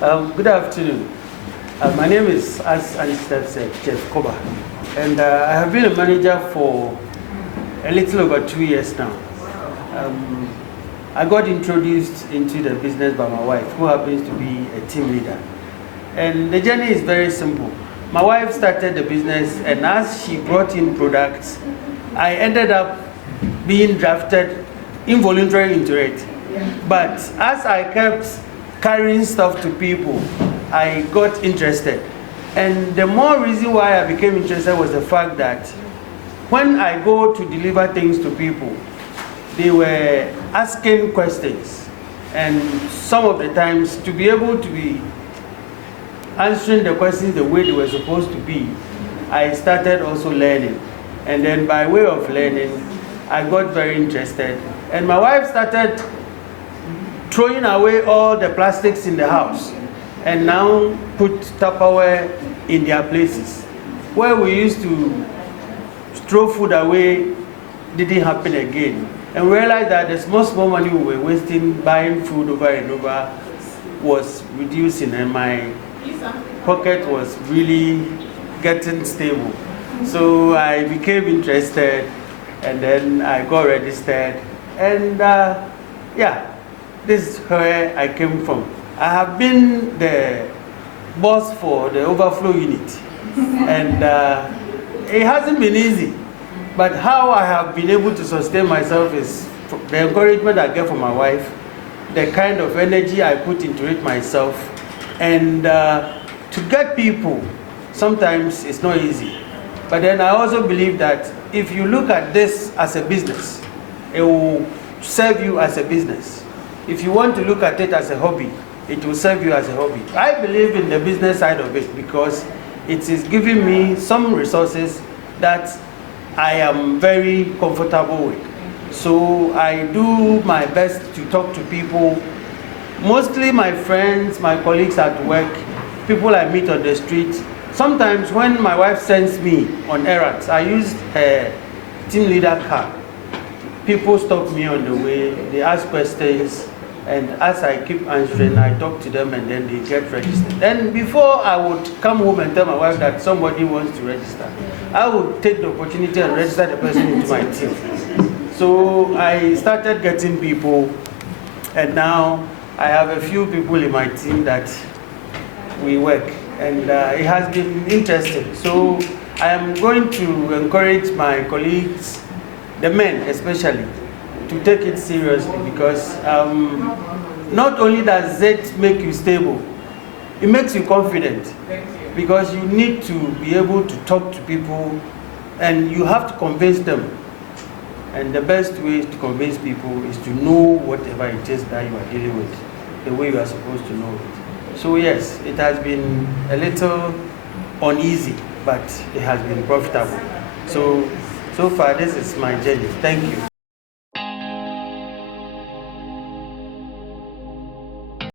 Good afternoon. My name is, as Anstep said, Jeff Koba, and I have been a manager for a little over 2 years now. I got introduced into the business by my wife, who happens to be a team leader. And the journey is very simple. My wife started the business, and as she brought in products, I ended up being drafted involuntarily into it. But as I kept carrying stuff to people, I got interested. And the more reason why I became interested was the fact that when I go to deliver things to people, they were asking questions. And some of the times, to be able to be answering the questions the way they were supposed to be, I started also learning. And then by way of learning, I got very interested. And my wife started throwing away all the plastics in the house and now put Tupperware in their places. Where we used to throw food away didn't happen again. And we realized that the small money we were wasting buying food over and over was reducing, and my pocket was really getting stable. So I became interested, and then I got registered, and yeah, this is where I came from. I have been the boss for the overflow unit, and it hasn't been easy. But how I have been able to sustain myself is the encouragement I get from my wife, the kind of energy I put into it myself, and to get people, sometimes it's not easy. But then I also believe that if you look at this as a business, it will serve you as a business. If you want to look at it as a hobby, it will serve you as a hobby. I believe in the business side of it because it is giving me some resources that I am very comfortable with. So I do my best to talk to people, mostly my friends, my colleagues at work, people I meet on the street. Sometimes when my wife sends me on errands, I use her team leader car. People stop me on the way, they ask questions, and as I keep answering, I talk to them and then they get registered. And before I would come home and tell my wife that somebody wants to register, I would take the opportunity and register the person into my team. So I started getting people, and now I have a few people in my team that we work, and it has been interesting. So I am going to encourage my colleagues, the men especially, to take it seriously, because not only does it make you stable, it makes you confident, because you need to be able to talk to people and you have to convince them. And the best way to convince people is to know whatever it is that you are dealing with, the way you are supposed to know it. So yes, it has been a little uneasy, but it has been profitable. So far this is my journey. Thank you.